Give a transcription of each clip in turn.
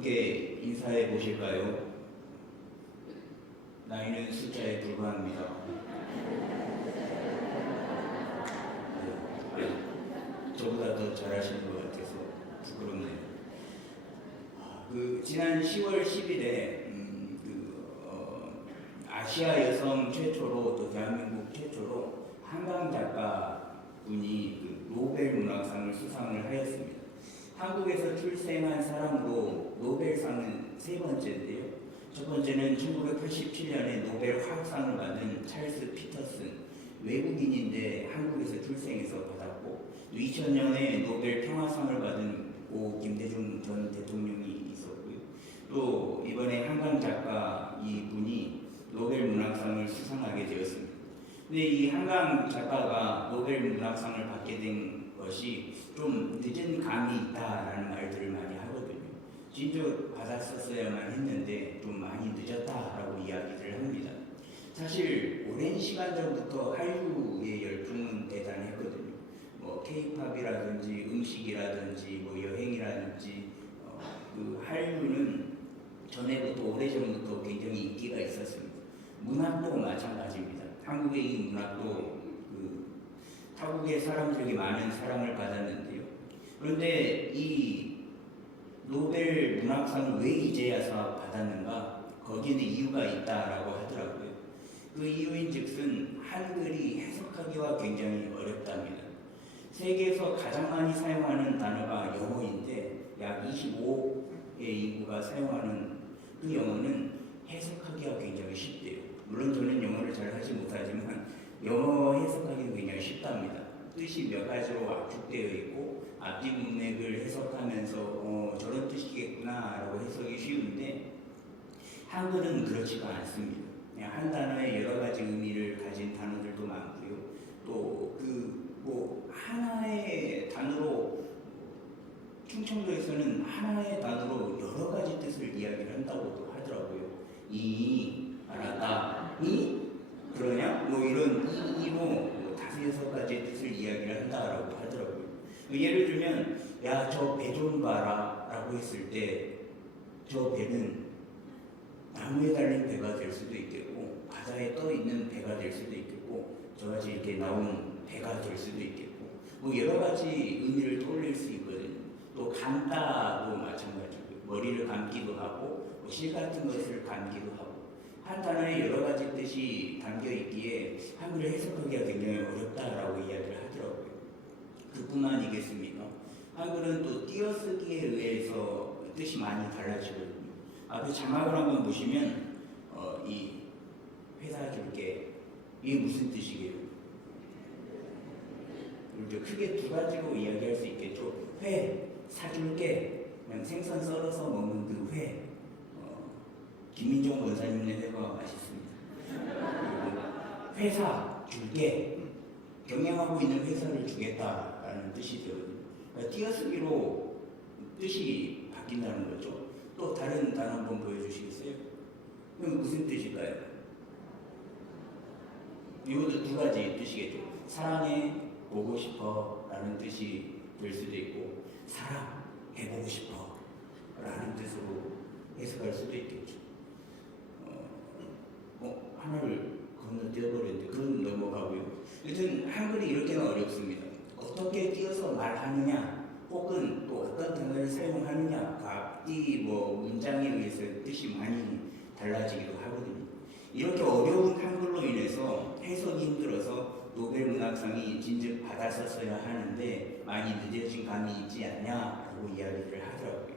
함께 인사해 보실까요? 나이는 숫자에 불과합니다. 네, 저보다 더 잘하시는 것 같아서 부끄럽네요. 지난 10월 10일에 아시아 여성 최초로 또 대한민국 최초로 한강 작가분이 노벨 문학상을 수상을 하였습니다. 한국에서 출생한 사람으로 노벨상은 세 번째인데요. 첫 번째는 1987년에 노벨 화학상을 받은 찰스 피터슨, 외국인인데 한국에서 출생해서 받았고, 2000년에 노벨 평화상을 받은 고 김대중 전 대통령이 있었고요. 또 이번에 한강 작가 이분이 노벨 문학상을 수상하게 되었습니다. 근데 이 한강 작가가 노벨 문학상을 받게 된 것이 좀 늦은 감이 있다라는 말들을 많이 하거든요. 진짜 받았었어야만 했는데 좀 많이 늦었다라고 이야기를 합니다. 사실 오랜 시간 전부터 한류의 열풍은 대단했거든요. 뭐 K-팝이라든지 음식이라든지 뭐 여행이라든지 그 한류는 전에부터 오래전부터 굉장히 인기가 있었습니다. 문학도 마찬가지입니다. 한국의 이 문학도 타국의 사람들에게 많은 사랑을 받았는데요. 그런데 이 노벨 문학상을 왜 이제야 받았는가? 거기에는 이유가 있다라고 하더라고요. 그 이유인즉슨 한글이 해석하기가 굉장히 어렵답니다. 세계에서 가장 많이 사용하는 단어가 영어인데 약 25억의 인구가 사용하는 그 영어는 해석하기가 굉장히 쉽대요. 물론 저는 영어를 잘 하지 못하지만 영어 해석하기는 굉장히 쉽답니다. 뜻이 몇 가지로 압축되어 있고 앞뒤 문맥을 해석하면서 저런 뜻이겠구나 라고 해석이 쉬운데 한글은 그렇지가 않습니다. 그냥 한 단어에 여러 가지 의미를 가진 단어들도 많고요. 또 하나의 단어로 충청도에서는 하나의 단어로 여러 가지 뜻을 이야기를 한다고도 하더라고요. 이 알았다, 이 그러냐? 뭐 이런 이로 다섯 여섯 가지 뜻을 이야기를 한다라고 하더라고요. 예를 들면 야, 저 배 좀 봐라 라고 했을 때 저 배는 나무에 달린 배가 될 수도 있겠고 바다에 떠 있는 배가 될 수도 있겠고 저같이 이렇게 나온 배가 될 수도 있겠고 뭐 여러 가지 의미를 떠올릴 수 있거든요. 또 감다도 마찬가지고요. 머리를 감기도 하고 실 같은 것을 감기도 하고 한 단어에 여러 가지 뜻이 담겨 있기에 한글을 해석하기가 굉장히 어렵다라고 이야기를 하더라고요. 그뿐만이겠습니까? 한글은 또 띄어쓰기에 의해서 뜻이 많이 달라지거든요. 앞에 자막을 한번 보시면 이 회사 줄게 이게 무슨 뜻이게요? 크게 두 가지로 이야기할 수 있겠죠. 회 사줄게 그냥 생선 썰어서 먹는 그 회. 김민종 원사님네 회가 맛있습니다. 회사 줄게 경영하고 있는 회사를 주겠다라는 뜻이 되거든요. 그러니까 띄어쓰기로 뜻이 바뀐다는 거죠. 또 다른 단어 한번 보여주시겠어요? 그럼 무슨 뜻일까요? 이것도 두 가지 뜻이겠죠. 사랑해 보고 싶어 라는 뜻이 될 수도 있고 사랑해보고 싶어 라는 뜻으로 해석할 수도 있겠죠. 하나를 건너뛰어버렸는데 그건 넘어가고요. 여튼 한글이 이렇게는 어렵습니다. 어떻게 띄어서 말하느냐 혹은 또 어떤 단어를 사용하느냐 앞뒤 문장에 의해서 뜻이 많이 달라지기도 하거든요. 이렇게 어려운 한글로 인해서 해석이 힘들어서 노벨 문학상이 진즉 받았었어야 하는데 많이 늦어진 감이 있지 않냐라고 이야기를 하더라고요.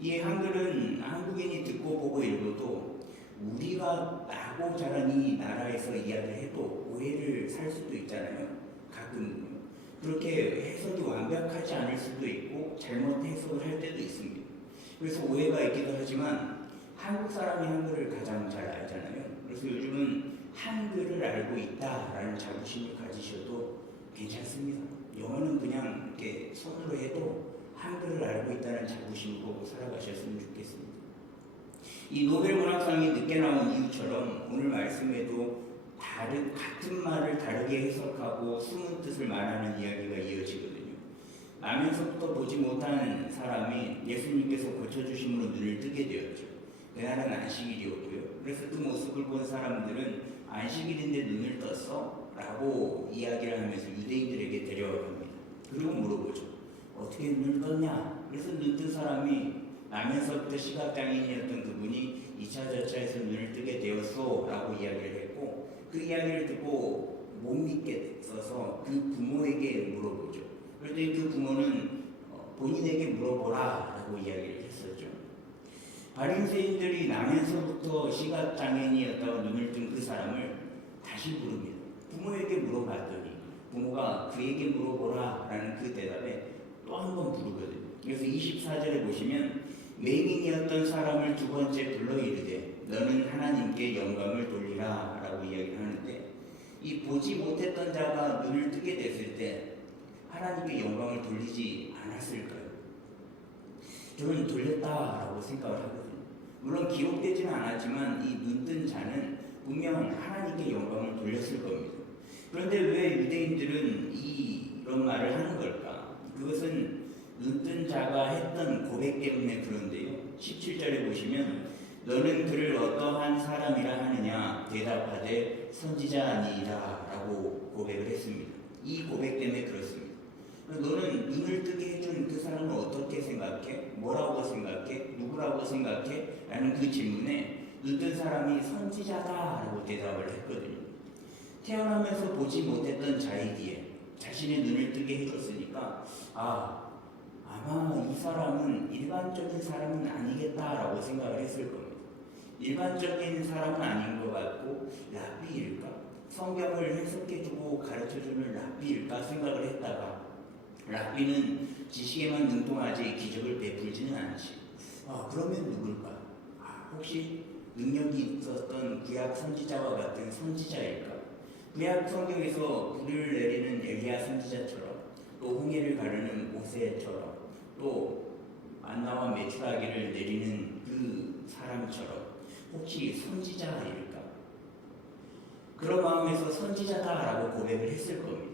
이 한글은 한국인이 듣고 보고 읽어도 우리가 나고 자란 이 나라에서 이야기를 해도 오해를 살 수도 있잖아요. 가끔 그렇게 해석이 완벽하지 않을 수도 있고 잘못 해석을 할 때도 있습니다. 그래서 오해가 있기도 하지만 한국 사람이 한글을 가장 잘 알잖아요. 그래서 요즘은 한글을 알고 있다라는 자부심을 가지셔도 괜찮습니다. 영어는 그냥 이렇게 손으로 해도 한글을 알고 있다는 자부심으로 살아가셨으면 좋겠습니다. 이 노벨 문학상이 늦게 나온 이유처럼 오늘 말씀에도 같은 말을 다르게 해석하고 숨은 뜻을 말하는 이야기가 이어지거든요. 나면서부터 보지 못한 사람이 예수님께서 고쳐주심으로 눈을 뜨게 되었죠. 그날은 안식일이었고요. 그래서 그 모습을 본 사람들은 안식일인데 눈을 떴어? 라고 이야기를 하면서 유대인들에게 데려갑니다. 그리고 물어보죠. 어떻게 눈을 떴냐? 그래서 눈 뜬 사람이 나면서부터 시각장애인이었던 그분이 2차 저차에서 눈을 뜨게 되었소 라고 이야기를 했고, 그 이야기를 듣고 못 믿겠어서 그 부모에게 물어보죠. 그랬더니 그 부모는 본인에게 물어보라 라고 이야기를 했었죠. 바리새인들이 나면서부터 시각장애인이었다고 눈을 뜬 그 사람을 다시 부릅니다. 부모에게 물어봤더니 부모가 그에게 물어보라 라는 그 대답에 또 한 번 부르거든요. 그래서 24절에 보시면 맹인이었던 사람을 두 번째 불러 이르되 너는 하나님께 영광을 돌리라 라고 이야기를 하는데, 이 보지 못했던 자가 눈을 뜨게 됐을 때 하나님께 영광을 돌리지 않았을까요? 저는 돌렸다라고 생각을 하거든요. 물론 기록되지는 않았지만 이 눈뜬 자는 분명 하나님께 영광을 돌렸을 겁니다. 그런데 왜 유대인들은 이런 말을 하는 걸까? 그것은 눈뜬 자가 했던 고백 때문에 그런데요. 17절에 보시면 너는 그를 어떠한 사람이라 하느냐 대답하되 선지자 아니라 라고 고백을 했습니다. 이 고백 때문에 그렇습니다. 너는 눈을 뜨게 해준 그 사람을 어떻게 생각해? 뭐라고 생각해? 누구라고 생각해? 라는 그 질문에 눈뜬 사람이 선지자다 라고 대답을 했거든요. 태어나면서 보지 못했던 자이기에 자신의 눈을 뜨게 해줬으니까 아마 이 사람은 일반적인 사람은 아니겠다라고 생각을 했을 겁니다. 일반적인 사람은 아닌 것 같고 랍비일까? 성경을 해석해주고 가르쳐주는 랍비일까 생각을 했다가, 랍비는 지식에만 능통하지 기적을 베풀지는 않지. 그러면 누굴까? 혹시 능력이 있었던 구약 선지자와 같은 선지자일까? 구약 성경에서 불을 내리는 엘리야 선지자처럼, 또 홍해를 가르는 모세처럼, 또 만나와 메추라기를 내리는 그 사람처럼 혹시 선지자일까? 그런 마음에서 선지자다라고 고백을 했을 겁니다.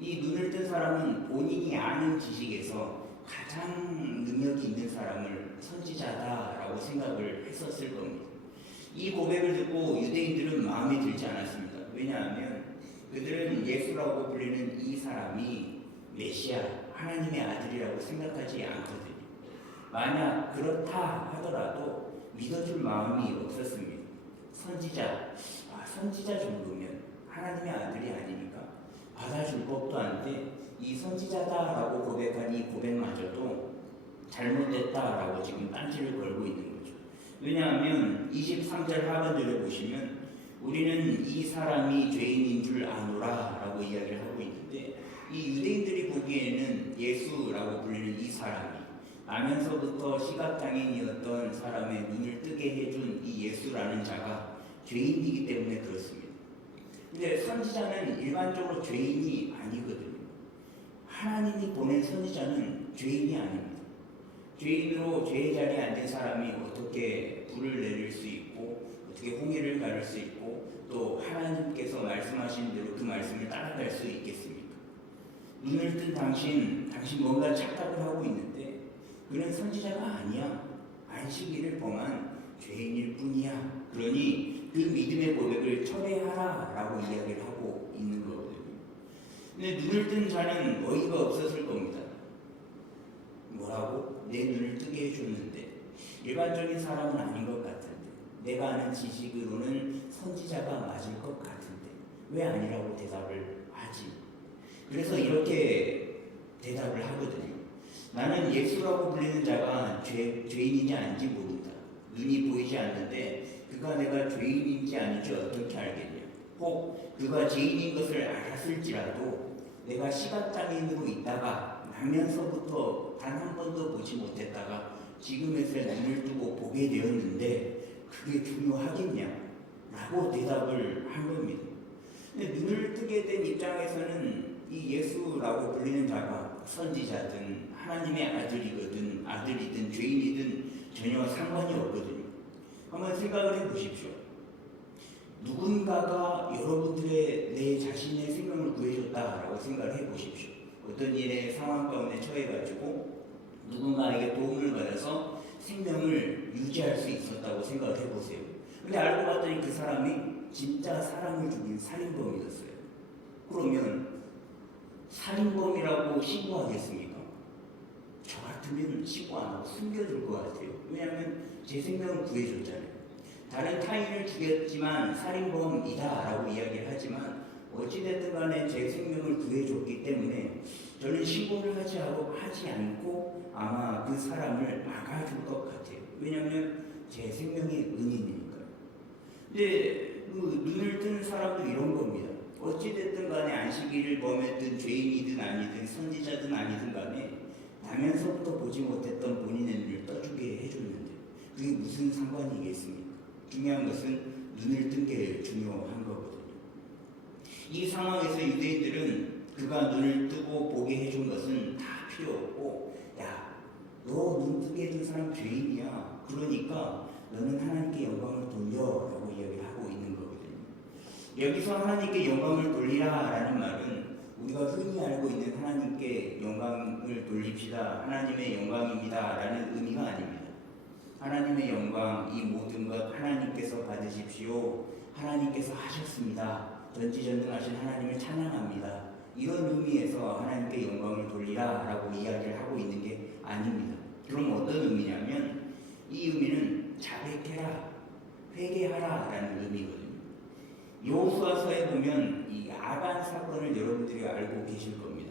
이 눈을 뜬 사람은 본인이 아는 지식에서 가장 능력이 있는 사람을 선지자다라고 생각을 했었을 겁니다. 이 고백을 듣고 유대인들은 마음에 들지 않았습니다. 왜냐하면 그들은 예수라고 불리는 이 사람이 메시아, 하나님의 아들이라고 생각하지 않거든요. 만약 그렇다 하더라도 믿어줄 마음이 없었습니다. 선지자 정도면 하나님의 아들이 아니니까 받아줄 법도 한데 이 선지자다라고 고백한 이 고백마저도 잘못됐다라고 지금 딴지를 걸고 있는 거죠. 왜냐하면 23절 하반절에 보시면 우리는 이 사람이 죄인인 줄 아노라 라고 이야기를 하고 있는데, 이 유대인들이 보기에는 예수라고 불리는 이 사람이 나면서부터 시각장애인이었던 사람의 눈을 뜨게 해준 이 예수라는 자가 죄인이기 때문에 그렇습니다. 근데 선지자는 일반적으로 죄인이 아니거든요. 하나님이 보낸 선지자는 죄인이 아닙니다. 죄인으로 죄의 자리에 앉은 사람이 어떻게 불을 내릴 수 있고 어떻게 홍해를 가를 수 있고 또 하나님께서 말씀하신 대로 그 말씀을 따라갈 수 있겠습니까? 눈을 뜬 당신 뭔가 착각을 하고 있는데 그는 선지자가 아니야. 안식일을 범한 죄인일 뿐이야. 그러니 그 믿음의 고백을 철회하라 라고 이야기를 하고 있는 거거든요. 근데 눈을 뜬 자는 어이가 없었을 겁니다. 뭐라고? 내 눈을 뜨게 해줬는데 일반적인 사람은 아닌 것 같은데, 내가 아는 지식으로는 선지자가 맞을 것 같은데 왜 아니라고 대답을 하지? 그래서 이렇게 대답을 하거든요. 나는 예수라고 불리는 자가 죄인인지 아닌지 모른다. 눈이 보이지 않는데 그가 내가 죄인인지 아닌지 어떻게 알겠냐? 혹 그가 죄인인 것을 알았을지라도 내가 시각장애인으로 있다가 나면서부터 단 한 번도 보지 못했다가 지금에서야 눈을 뜨고 보게 되었는데 그게 중요하겠냐? 라고 대답을 한 겁니다. 근데 눈을 뜨게 된 입장에서는 이 예수라고 불리는 자가 선지자든 하나님의 아들이든 죄인이든 전혀 상관이 없거든요. 한번 생각을 해보십시오. 누군가가 여러분들의 내 자신의 생명을 구해줬다라고 생각을 해보십시오. 어떤 어떤 일의 상황 가운데 처해가지고 누군가에게 도움을 받아서 생명을 유지할 수 있었다고 생각을 해보세요. 근데 알고 봤더니 그 사람이 진짜 사람을 죽인 살인범이었어요. 그러면 살인범이라고 신고하겠습니까? 저 같으면 신고 안 하고 숨겨줄 것 같아요. 왜냐하면 제 생명을 구해줬잖아요. 다른 타인을 죽였지만 살인범이다라고 이야기를 하지만 어찌됐든 간에 제 생명을 구해줬기 때문에 저는 신고를 하지 않고 아마 그 사람을 막아줄 것 같아요. 왜냐하면 제 생명의 은인이니까요. 근데 그 눈을 뜬 사람도 이런 겁니다. 어찌됐든 간에 안식일을 범했든 죄인이든 아니든 선지자든 아니든 간에 나면서부터 보지 못했던 본인의 눈을 떠주게 해줬는데 그게 무슨 상관이겠습니까? 중요한 것은 눈을 뜬 게 중요한 거거든요. 이 상황에서 유대인들은 그가 눈을 뜨고 보게 해준 것은 다 필요 없고, 야, 너 눈 뜨게 해준 사람 죄인이야. 그러니까 너는 하나님께 영광을 돌려라고 이야기를 하고 있는 거거든요. 여기서 하나님께 영광을 돌리라라는 말은 우리가 흔히 알고 있는 하나님께 영광을 돌립시다, 하나님의 영광입니다라는 의미가 아닙니다. 하나님의 영광, 이 모든 것 하나님께서 받으십시오. 하나님께서 하셨습니다. 전지전능하신 하나님을 찬양합니다. 이런 의미에서 하나님께 영광을 돌리라라고 이야기를 하고 있는 게 아닙니다. 그럼 어떤 의미냐면 이 의미는 자백해라, 회개하라라는 의미거든요. 여호수아서에 보면 이 아간 사건을 여러분들이 알고 계실 겁니다.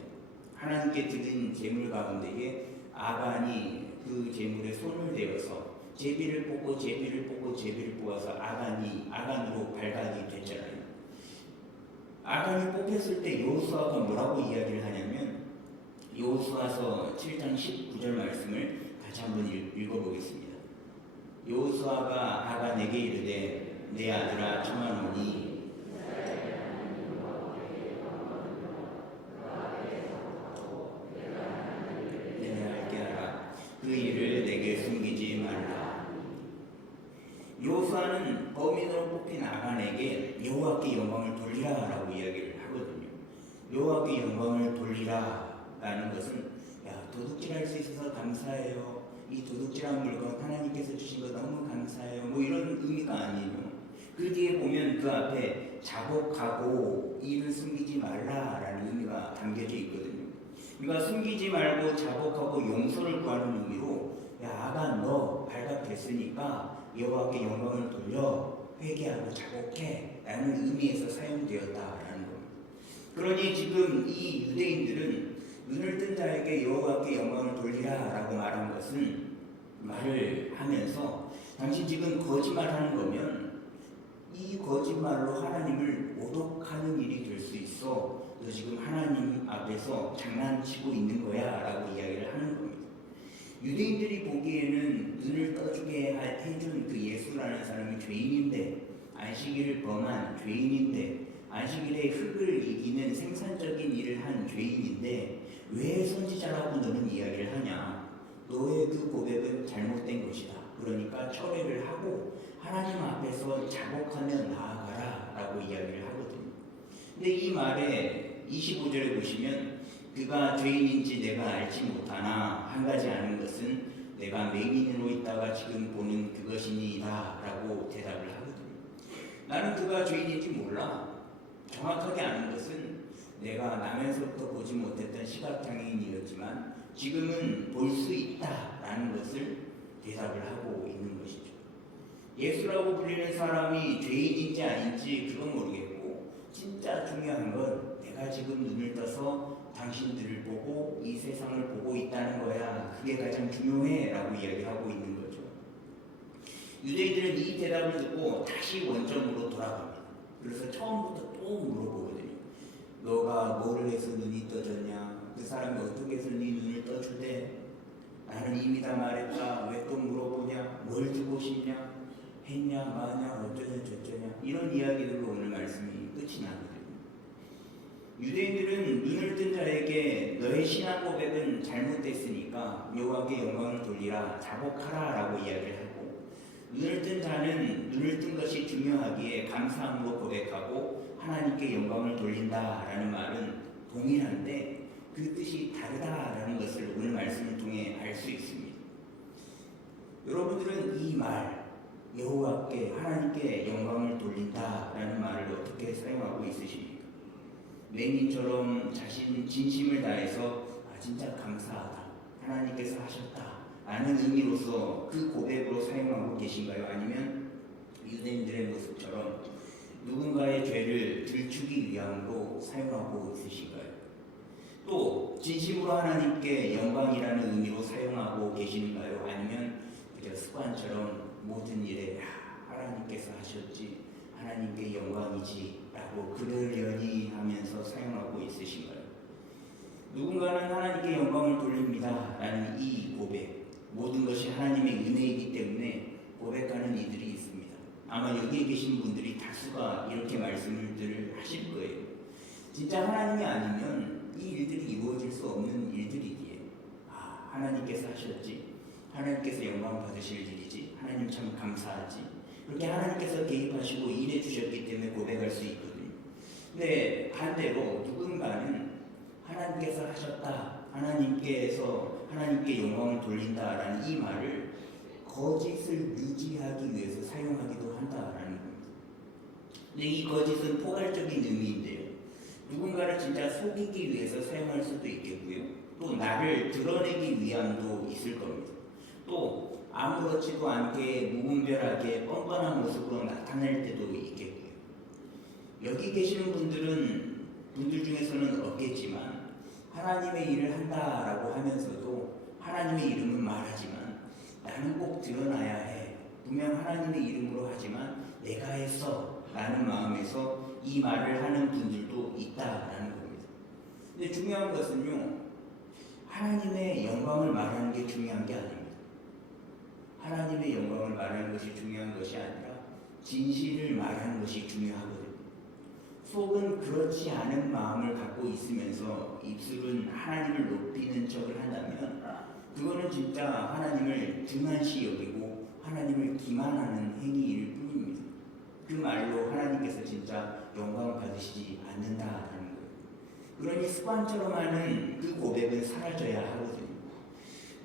하나님께 드린 제물 가운데에 아간이 그 제물에 손을 대어서 제비를 뽑고 제비를 뽑아서 아간으로 발각이 됐잖아요. 아간이 뽑혔을 때 여호수아가 뭐라고 이야기를 하냐면 여호수아서 7장 19절 말씀을 다시 한번 읽어보겠습니다. 여호수아가 아간에게 이르되 내 아들아 청하노니 내가 알게 하라. 그 일을 내게 숨기지 말라. 여호수아는 범인으로 뽑힌 아간에게 여호와께 영광을 돌리라라고 이야기를 하거든요. 여호와께 영광을 돌리라라는 것은 야, 도둑질할 수 있어서 감사해요. 이 도둑질한 물건 하나님께서 주신 거 너무 감사해요. 뭐 이런 의미가 아니에요. 그 뒤에 보면 그 앞에 자복하고 이를 숨기지 말라라는 의미가 담겨져 있거든요. 그러니까 숨기지 말고 자복하고 용서를 구하는 의미로 야, 아간 너 발각됐으니까 여호와께 영광을 돌려 회개하고 자복해 라는 의미에서 사용되었다라는 겁니다. 그러니 지금 이 유대인들은 눈을 뜬 자에게 여호와께 영광을 돌리라라고 말한 것은 말을 하면서 당신 지금 거짓말하는 거면 이 거짓말로 하나님을 모독하는 일이 될 수 있어. 너 지금 하나님 앞에서 장난치고 있는 거야 라고 이야기를 하는 겁니다. 유대인들이 보기에는 눈을 떠주게 해준 그 예수라는 사람이 죄인인데, 안식일을 범한 죄인인데, 안식일의 흙을 이기는 생산적인 일을 한 죄인인데 왜 선지자라고 너는 이야기를 하냐? 너의 그 고백은 잘못된 것이다. 그러니까 철회를 하고 하나님 앞에서 자복하며 나아가라 라고 이야기를 하거든요. 근데 이 말에 25절에 보시면 그가 죄인인지 내가 알지 못하나 한 가지 아는 것은 내가 맹인으로 있다가 지금 보는 그것이니이다 라고 대답을 하거든요. 나는 그가 죄인인지 몰라. 정확하게 아는 것은 내가 나면서부터 보지 못했던 시각장애인이었지만 지금은 볼 수 있다라는 것을 대답을 하고 있는 것이죠. 예수라고 불리는 사람이 죄인인지 아닌지 그건 모르겠고 진짜 중요한 건 내가 지금 눈을 떠서 당신들을 보고 이 세상을 보고 있다는 거야. 그게 가장 중요해 라고 이야기하고 있는 거죠. 유대인들은 이 대답을 듣고 다시 원점으로 돌아갑니다. 그래서 처음부터 또 물어보거든요. 너가 뭐를 해서 눈이 떠졌냐? 그 사람이 어떻게 해서 네 눈을 떠주대? 나는 이미 다 말했다. 왜 또 물어보냐? 뭘 주고 싶냐? 했냐 마냐 어쩌냐 저쩌냐 이런 이야기들로 오늘 말씀이 끝이 나거든요. 유대인들은 눈을 뜬 자에게 너의 신앙 고백은 잘못됐으니까 여호와께 영광을 돌리라 자복하라 라고 이야기를 하고, 눈을 뜬 자는 눈을 뜬 것이 중요하기에 감사함으로 고백하고 하나님께 영광을 돌린다라는 말은 동일한데 그 뜻이 다르다라는 것을 오늘 말씀을 통해 알 수 있습니다. 여러분들은 이 말, 여호와께 하나님께 영광을 돌린다라는 말을 어떻게 사용하고 있으십니까? 맹인처럼 자신 진심을 다해서 진짜 감사하다, 하나님께서 하셨다 라는 의미로서 그 고백으로 사용하고 계신가요? 아니면 유대인들의 모습처럼 누군가의 죄를 들추기 위함으로 사용하고 있으신가요? 또 진심으로 하나님께 영광이라는 의미로 사용하고 계시는가요? 아니면 그저 습관처럼 모든 일에 하나님께서 하셨지, 하나님께 영광이지 라고 그러려니 하면서 사용하고 있으신가요? 누군가는 하나님께 영광을 돌립니다 라는 이 고백, 모든 것이 하나님의 은혜이기 때문에 고백하는 이들이 있습니다. 아마 여기에 계신 분들이 다수가 이렇게 말씀을 하실 거예요. 진짜 하나님이 아니면 이 일들이 이루어질 수 없는 일들이기에 하나님께서 하셨지, 하나님께서 영광 받으실 일이지, 하나님 참 감사하지, 그렇게 하나님께서 개입하시고 일해 주셨기 때문에 고백할 수 있거든요. 근데 반대로 누군가는 하나님께서 하셨다, 하나님께 영광을 돌린다라는 이 말을 거짓을 유지하기 위해서 사용하기도 한다라는 겁니다. 근데 이 거짓은 포괄적인 의미인데요, 누군가를 진짜 속이기 위해서 사용할 수도 있겠고요, 또 나를 드러내기 위함도 있을 겁니다. 또 아무렇지도 않게 무분별하게 뻔뻔한 모습으로 나타낼 때도 있겠고요. 여기 계시는 분들 중에서는 없겠지만 하나님의 일을 한다라고 하면서도 하나님의 이름은 말하지만 나는 꼭 드러나야 해, 분명 하나님의 이름으로 하지만 내가 했어 라는 마음에서 이 말을 하는 분들도 있다라는 겁니다. 근데 중요한 것은요, 하나님의 영광을 말하는 게 중요한 게 아닙니다. 하나님의 영광을 말하는 것이 중요한 것이 아니라 진실을 말하는 것이 중요하거든요. 속은 그렇지 않은 마음을 갖고 있으면서 입술은 하나님을 높이는 척을 한다면 그거는 진짜 하나님을 등한시 여기고 하나님을 기만하는 행위일 뿐입니다. 그 말로 하나님께서 진짜 영광 받으시지 않는다라는 거예요. 그러니 습관처럼 하는 그 고백은 사라져야 하거든요.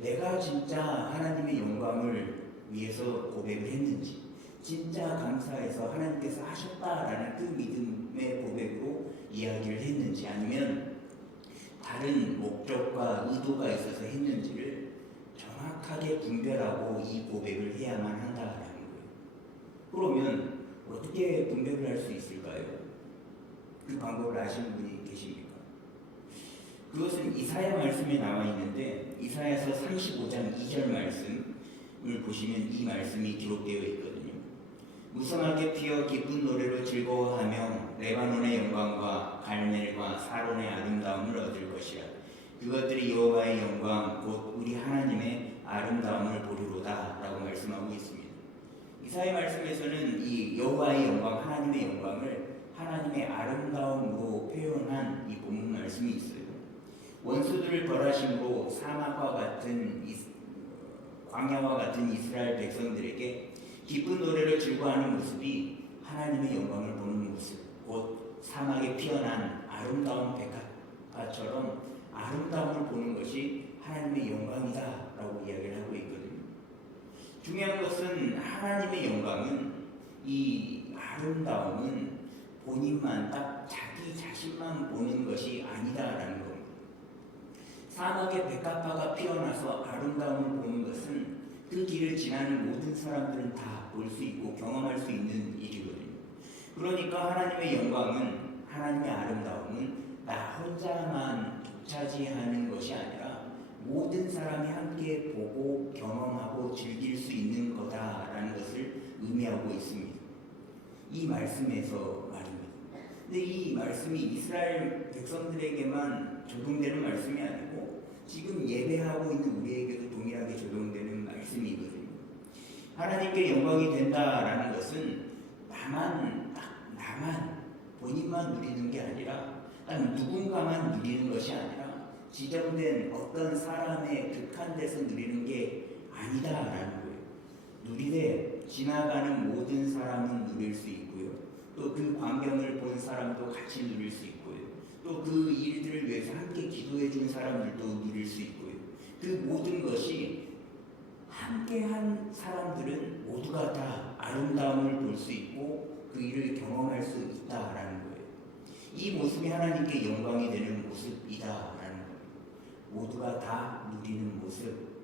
내가 진짜 하나님의 영광을 위해서 고백을 했는지, 진짜 감사해서 하나님께서 하셨다라는 그 믿음의 고백으로 이야기를 했는지, 아니면 다른 목적과 의도가 있어서 했는지를 정확하게 분별하고 이 고백을 해야만 한다라는 거예요. 그러면 어떻게 분별을 할 수 있을까요? 그 방법을 아시는 분이 계십니까? 그것은 이사야 말씀에 나와 있는데, 이사야서 35장 2절 말씀을 보시면 이 말씀이 기록되어 있거든요. 무성하게 피어 기쁜 노래로 즐거워하며 레바논의 영광과 갈멜과 사론의 아름다움을 얻을 것이라. 그것들이 여호와의 영광 곧 우리 하나님의 아름다움을 보리로다 라고 말씀하고 있습니다. 이사야 말씀에서는 이 여호와의 영광, 하나님의 영광을 하나님의 아름다움으로 표현한 이 본문 말씀이 있어요. 원수들을 벌하심으로 사막과 같은 광야와 같은 이스라엘 백성들에게 기쁜 노래를 즐거워하는 모습이 하나님의 영광을 보는 모습, 곧 사막에 피어난 아름다운 백합화처럼 아름다움을 보는 것이 하나님의 영광이다 라고 이야기를 하고 있거든요. 중요한 것은 하나님의 영광은, 이 아름다움은 본인만 딱 자기 자신만 보는 것이 아니다라는 겁니다. 사막에 백합화가 피어나서 아름다움을 보는 것은 그 길을 지나는 모든 사람들은 다 볼 수 있고 경험할 수 있는 일이거든요. 그러니까 하나님의 영광은, 하나님의 아름다움은 나 혼자만 독차지하는 것이 아니라 모든 사람이 함께 보고 경험하고 즐길 수 있는 거다라는 것을 의미하고 있습니다. 이 말씀에서 말입니다. 근데 이 말씀이 이스라엘 백성들에게만 적용되는 말씀이 아니고 지금 예배하고 있는 우리에게도 동일하게 적용되는 말씀이거든요. 하나님께 영광이 된다라는 것은 나만 본인만 누리는 게 아니라, 누군가만 누리는 것이 아니라 지정된 어떤 사람의 극한돼서 누리는 게 아니다라는 거예요. 누리되 지나가는 모든 사람은 누릴 수 있고요, 또 그 광경을 본 사람도 같이 누릴 수 있고요, 또 그 일들을 위해서 함께 기도해 준 사람들도 누릴 수 있고요. 그 모든 것이 함께한 사람들은 모두가 다 아름다움을 볼 수 있고 그 일을 경험할 수 있다라는 거예요. 이 모습이 하나님께 영광이 되는 모습이다라는 거예요. 모두가 다 누리는 모습,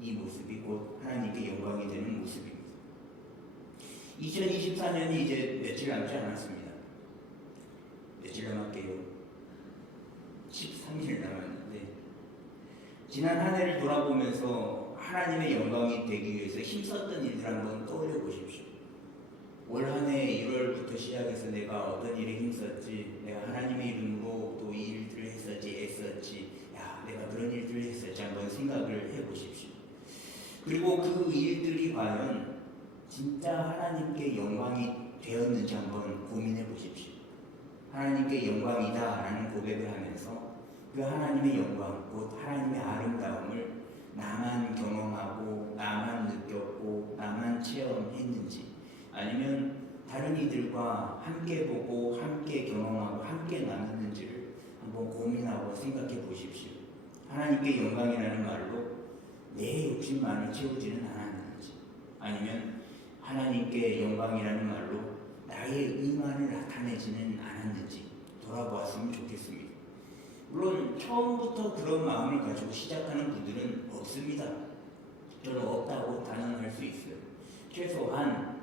이 모습이 곧 하나님께 영광이 되는 모습입니다. 2024년이 이제 며칠 남지 않았습니다. 며칠 남았게요? 13일 남았는데 지난 한 해를 돌아보면서 하나님의 영광이 되기 위해서 힘썼던 일들 한번 떠올려 보십시오. 올 한 해 1월부터 시작해서 내가 어떤 일에 힘썼지, 내가 하나님의 이름으로 또 이 일들을 했었지, 애썼지, 야 내가 그런 일들을 했었지 한번 생각을 해보십시오. 그리고 그 일들이 과연 진짜 하나님께 영광이 되었는지 한번 고민해 보십시오. 하나님께 영광이다라는 고백을 하면서 그 하나님의 영광, 곧 하나님의 아름다움을 나만 경험하고 나만 느꼈고 나만 체험했는지, 아니면 다른 이들과 함께 보고 함께 경험하고 함께 나눴는지를 한번 고민하고 생각해 보십시오. 하나님께 영광이라는 말로 내 욕심만을 채우지는 않았는지, 아니면 하나님께 영광이라는 말로 나의 의만을 나타내지는 않았는지 돌아보았으면 좋겠습니다. 물론 처음부터 그런 마음을 가지고 시작하는 분들은 없습니다. 저는 없다고 단언할 수 있어요. 최소한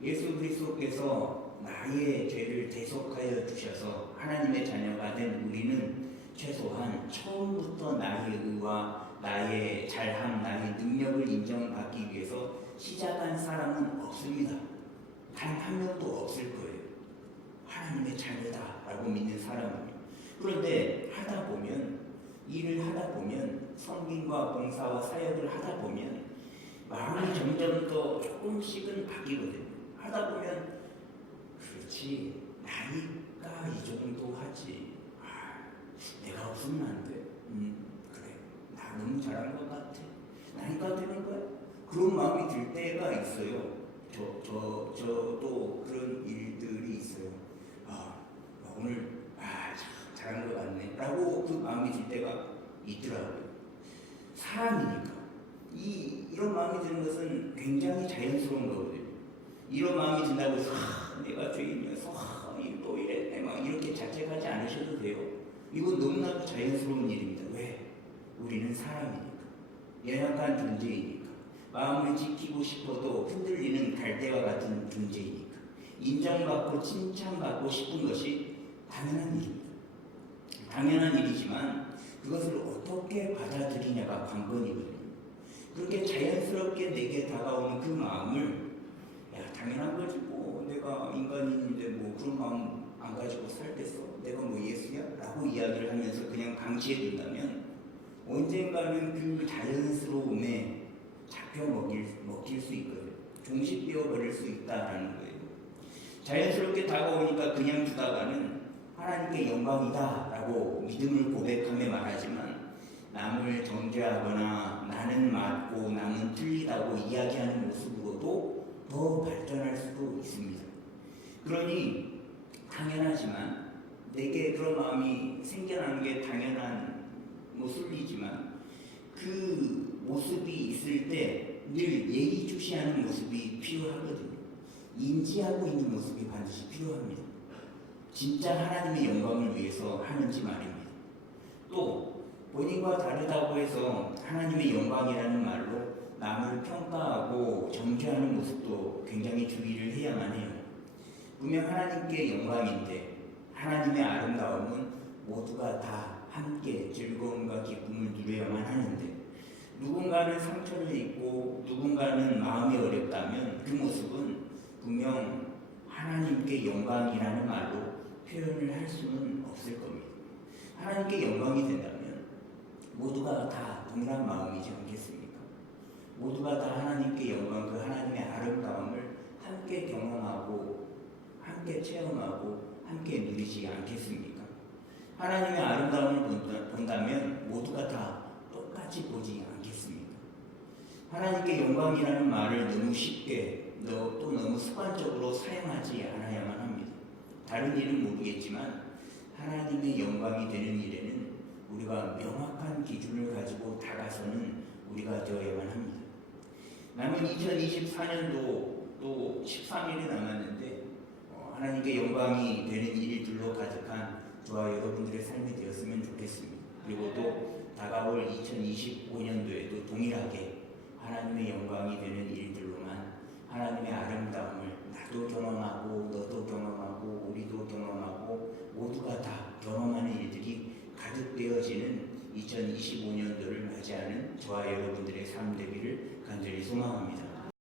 예수 그리스도께서 나의 죄를 대속하여 주셔서 하나님의 자녀가 된 우리는 최소한 처음부터 나의 의와 나의 잘함, 나의 능력을 인정받기 위해서 시작한 사람은 없습니다. 단 한 명도 없을 거예요. 하나님의 자녀다라고 믿는 사람은요. 그런데 하다 보면, 일을 하다 보면, 성김과 봉사와 사역을 하다 보면 마음이 점점 더 조금씩은 바뀌거든요. 하다 보면 그렇지, 나니까 이 정도 하지, 내가 없으면 안 돼. 그래, 나 너무 잘한 것 같아. 나니까 되는 거야. 그런 마음이 들 때가 있어요. 저도 그런 일들이 있어요. 오늘 참 잘한 것 같네 라고 그 마음이 들 때가 있더라고요. 사람이니까 이런 마음이 드는 것은 굉장히 자연스러운 거거든요. 이런 마음이 든다고 해서 내가 죄인이어서 또 이랬네 막 이렇게 자책하지 않으셔도 돼요. 이건 너무나도 자연스러운 일입니다. 왜? 우리는 사람이니까, 연약한 존재이니까, 마음을 지키고 싶어도 흔들리는 갈대와 같은 존재이니까, 인정받고 칭찬받고 싶은 것이 당연한 일입니다. 당연한 일이지만 그것을 어떻게 받아들이냐가 관건이거든요. 그렇게 자연스럽게 내게 다가오는 그 마음을 당연한 거지 뭐 내가 인간인데 뭐 그런 마음 안 가지고 살겠어? 내가 뭐 예수야? 라고 이야기를 하면서 그냥 방치해 둔다면 언젠가는 그 자연스러움에 잡혀 먹힐 수 있거든요. 종식되어 버릴 수 있다라는 거예요. 자연스럽게 다가오니까 그냥 두다가는 하나님께 영광이다 라고 믿음을 고백하며 말하지만 남을 정죄하거나 나는 맞고 남은 틀리다고 이야기하는 모습으로도 더 발전할 수도 있습니다. 그러니 당연하지만 내게 그런 마음이 생겨나는 게 당연한 모습이지만 그 모습이 있을 때 늘 예의주시하는 모습이 필요하거든요. 인지하고 있는 모습이 반드시 필요합니다. 진짜 하나님의 영광을 위해서 하는지 말입니다. 또 본인과 다르다고 해서 하나님의 영광이라는 말로 남을 평가하고 정죄하는 모습도 굉장히 주의를 해야만 해요. 분명 하나님께 영광인데 하나님의 아름다움은 모두가 다 함께 즐거움과 기쁨을 누려야만 하는데, 누군가는 상처를 입고 누군가는 마음이 어렵다면 그 모습은 분명 하나님께 영광이라는 말로 표현을 할 수는 없을 겁니다. 하나님께 영광이 된다면 모두가 다 동일한 마음이지 않겠습니까? 모두가 다 하나님께 영광, 그 하나님의 아름다움을 함께 경험하고 함께 체험하고 함께 누리지 않겠습니까? 하나님의 아름다움을 본다면 모두가 다 똑같이 보지 않겠습니까? 하나님께 영광이라는 말을 너무 쉽게 또 너무 습관적으로 사용하지 않아야만 합니다. 다른 일은 모르겠지만 하나님의 영광이 되는 일에는 우리가 명확한 기준을 가지고 다가서는 우리가 되어야만 합니다. 남은 2024년도 또 13일이 남았는데 하나님께 영광이 되는 일들로 가득한 저와 여러분들의 삶이 되었으면 좋겠습니다. 그리고 또 다가올 2025년도에도 동일하게 하나님의 영광이 되는 일들로만 하나님의 아름다움을 나도 경험하고 너도 경험하고 우리도 경험하고 모두가 다 경험하는 일들이 가득되어지는 2025년도를 맞이하는 저와 여러분들의 삶 되기를 간절히 소망합니다.